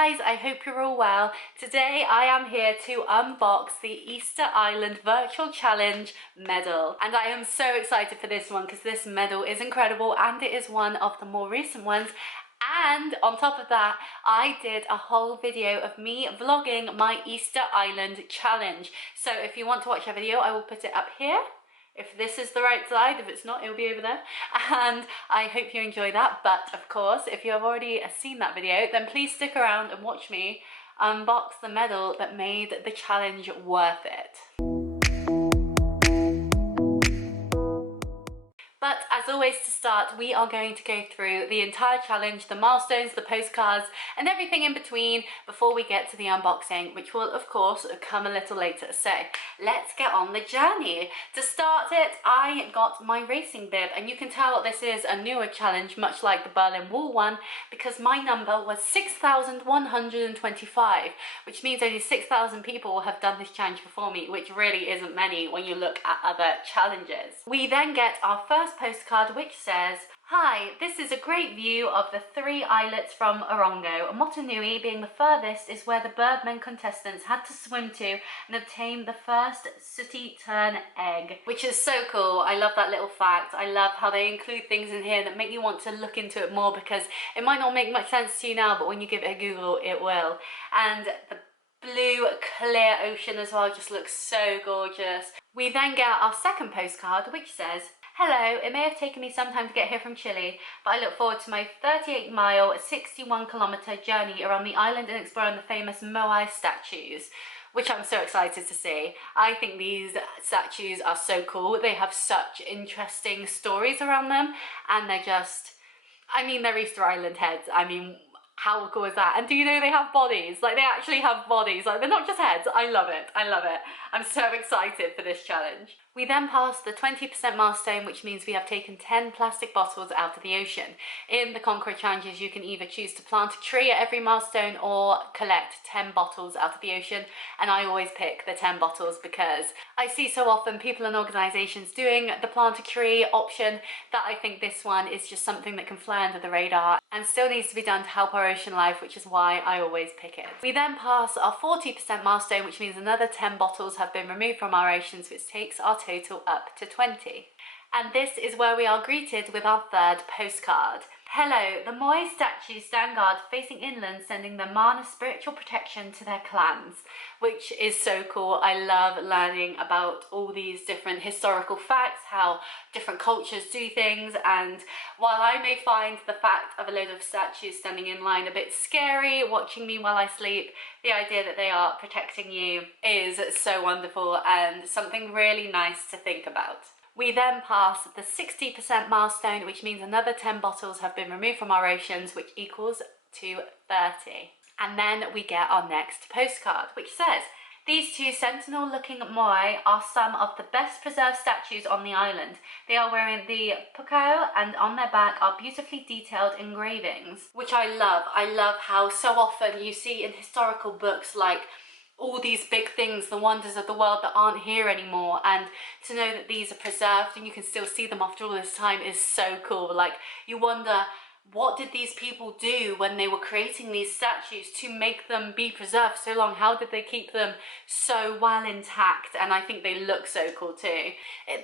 guys, I hope you're all well. Today I am here to unbox the Easter Island Virtual Challenge medal, and I am so excited for this one because this medal is incredible and it is one of the more recent ones. And on top of that, I did a whole video of me vlogging my Easter Island challenge. So if you want to watch a video, I will put it up here. If this is the right side, if it's not, it'll be over there. And I hope you enjoy that. But of course, if you have already seen that video, then please stick around and watch me unbox the medal that made the challenge worth it. But as always, to start, we are going to go through the entire challenge, the milestones, the postcards, and everything in between before we get to the unboxing, which will, of course, come a little later. So let's get on the journey. To start it, I got my racing bib, and you can tell this is a newer challenge, much like the Berlin Wall one, because my number was 6,125, which means only 6,000 people have done this challenge before me, which really isn't many when you look at other challenges. We then get our first postcard, which says, "Hi, this is a great view of the 3 islets from Orongo. Motunui being the furthest is where the Birdmen contestants had to swim to and obtain the first sooty tern egg," which is so cool. I love that little fact. I love how they include things in here that make you want to look into it more, because it might not make much sense to you now, but when you give it a Google, it will. And the blue clear ocean as well just looks so gorgeous. We then get our second postcard, which says, "Hello, it may have taken me some time to get here from Chile, but I look forward to my 38-mile, 61-kilometer journey around the island and exploring the famous Moai statues," which I'm so excited to see. I think these statues are so cool. They have such interesting stories around them, and they're just, I mean, they're Easter Island heads. I mean, how cool is that? And do you know they have bodies? Like, they actually have bodies. Like, they're not just heads. I love it. I love it. I'm so excited for this challenge. We then pass the 20% milestone, which means we have taken 10 plastic bottles out of the ocean. In the Conqueror challenges, you can either choose to plant a tree at every milestone or collect 10 bottles out of the ocean. And I always pick the 10 bottles because I see so often people and organisations doing the plant a tree option that I think this one is just something that can fly under the radar and still needs to be done to help our ocean life, which is why I always pick it. We then pass our 40% milestone, which means another 10 bottles have been removed from our oceans, which takes our total up to 20. And this is where we are greeted with our third postcard. "Hello, the Moai statues stand guard facing inland, sending the mana spiritual protection to their clans," which is so cool. I love learning about all these different historical facts, how different cultures do things, and while I may find the fact of a load of statues standing in line a bit scary, watching me while I sleep, the idea that they are protecting you is so wonderful and something really nice to think about. We then pass the 60% milestone, which means another 10 bottles have been removed from our oceans, which equals to 30. And then we get our next postcard, which says, "These 2 sentinel-looking Moai are some of the best preserved statues on the island. They are wearing the pukao, and on their back are beautifully detailed engravings," which I love. I love how so often you see in historical books, like, all these big things, the wonders of the world that aren't here anymore, and to know that these are preserved and you can still see them after all this time is so cool. Like, you wonder, what did these people do when they were creating these statues to make them be preserved so long? How did they keep them so well intact? And I think they look so cool too.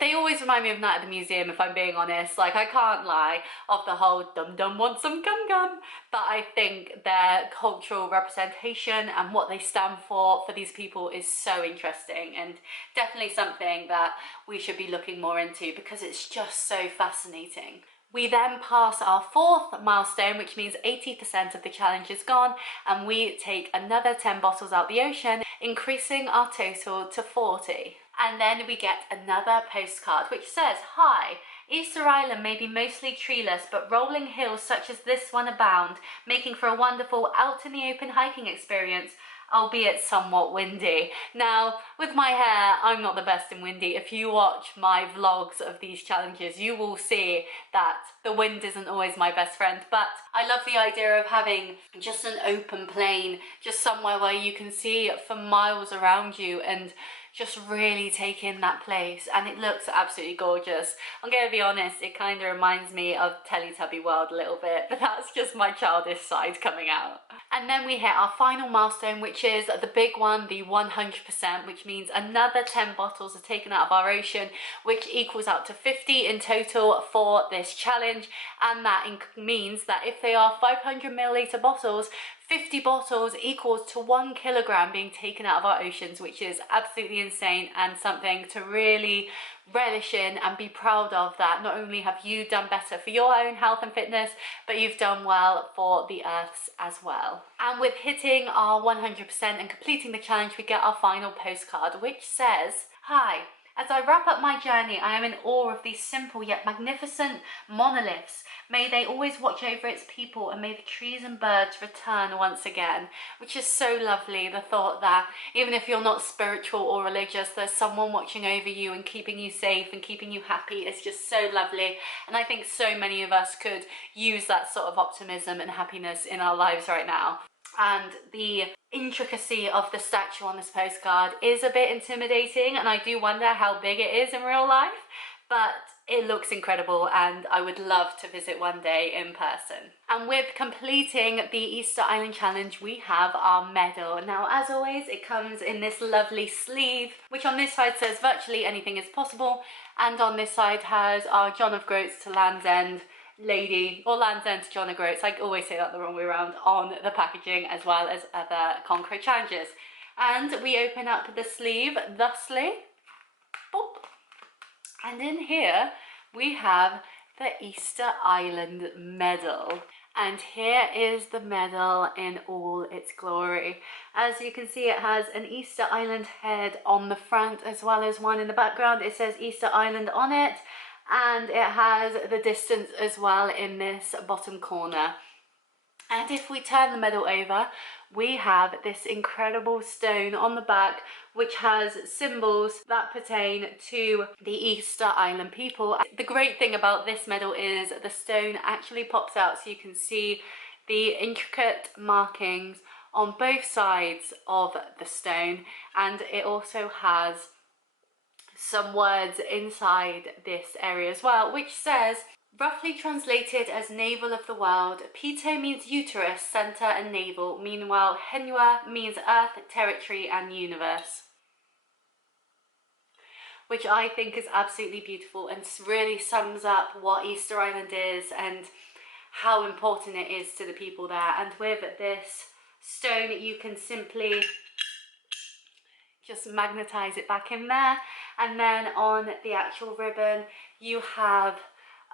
They always remind me of Night at the Museum, if I'm being honest. Like, I can't lie, of the whole dum dum want some gum gum. But I think their cultural representation and what they stand for these people is so interesting, and definitely something that we should be looking more into because it's just so fascinating. We then pass our 4th milestone, which means 80% of the challenge is gone, and we take another 10 bottles out the ocean, increasing our total to 40. And then we get another postcard, which says, "Hi, Easter Island may be mostly treeless, but rolling hills such as this one abound, making for a wonderful out-in-the-open hiking experience, albeit somewhat windy." Now, with my hair, I'm not the best in windy. If you watch my vlogs of these challenges, you will see that the wind isn't always my best friend, but I love the idea of having just an open plain, just somewhere where you can see for miles around you and just really take in that place, and it looks absolutely gorgeous. I'm gonna be honest, it kind of reminds me of Teletubby World a little bit, but that's just my childish side coming out. And then we hit our final milestone, which is the big one, the 100%, which means another 10 bottles are taken out of our ocean, which equals out to 50 in total for this challenge. And that means that if they are 500 milliliter bottles, 50 bottles equals to 1 kilogram being taken out of our oceans, which is absolutely insane and something to really relish in and be proud of, that not only have you done better for your own health and fitness, but you've done well for the Earth's as well. And with hitting our 100% and completing the challenge, we get our final postcard, which says, "Hi, as I wrap up my journey, I am in awe of these simple yet magnificent monoliths. May they always watch over its people, and may the trees and birds return once again," which is so lovely. The thought that even if you're not spiritual or religious, there's someone watching over you and keeping you safe and keeping you happy is just so lovely. And I think so many of us could use that sort of optimism and happiness in our lives right now. And the intricacy of the statue on this postcard is a bit intimidating, and I do wonder how big it is in real life, but it looks incredible and I would love to visit one day in person. And with completing the Easter Island challenge, we have our medal. Now, as always, it comes in this lovely sleeve, which on this side says virtually anything is possible, and on this side has our John of Groats to Land's End lady, or Land's End to John of Groats, I always say that the wrong way around, on the packaging, as well as other Conqueror challenges. And we open up the sleeve thusly. Boop. And in here we have the Easter Island medal. And here is the medal in all its glory. As you can see, it has an Easter Island head on the front as well as one in the background. It says Easter Island on it, and it has the distance as well in this bottom corner. And if we turn the medal over, we have this incredible stone on the back which has symbols that pertain to the Easter Island people. The great thing about this medal is the stone actually pops out, so you can see the intricate markings on both sides of the stone, and it also has some words inside this area as well, which says, roughly translated as navel of the world, Pito means uterus, center and navel. Meanwhile, Henua means earth, territory and universe. Which I think is absolutely beautiful and really sums up what Easter Island is and how important it is to the people there. And with this stone, you can simply just magnetize it back in there. And then on the actual ribbon, you have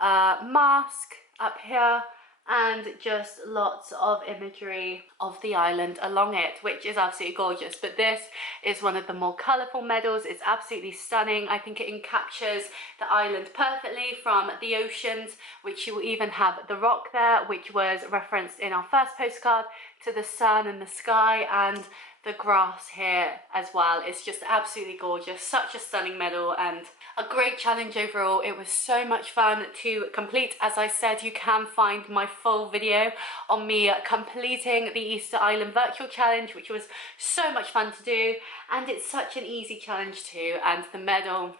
a mask up here and just lots of imagery of the island along it, which is absolutely gorgeous. But this is one of the more colourful medals. It's absolutely stunning. I think it captures the island perfectly, from the oceans, which you will even have the rock there, which was referenced in our first postcard, to the sun and the sky and the grass here as well. It's just absolutely gorgeous. Such a stunning medal and a great challenge overall. It was so much fun to complete. As I said, you can find my full video on me completing the Easter Island virtual challenge, which was so much fun to do, and it's such an easy challenge too, and the medal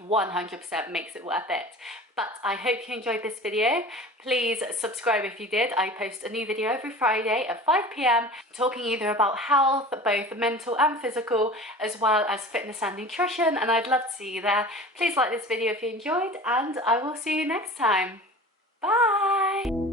100% makes it worth it. But I hope you enjoyed this video. Please subscribe if you did. I post a new video every Friday at 5 p.m. talking either about health, both mental and physical, as well as fitness and nutrition, and I'd love to see you there. Please like this video if you enjoyed, and I will see you next time. Bye!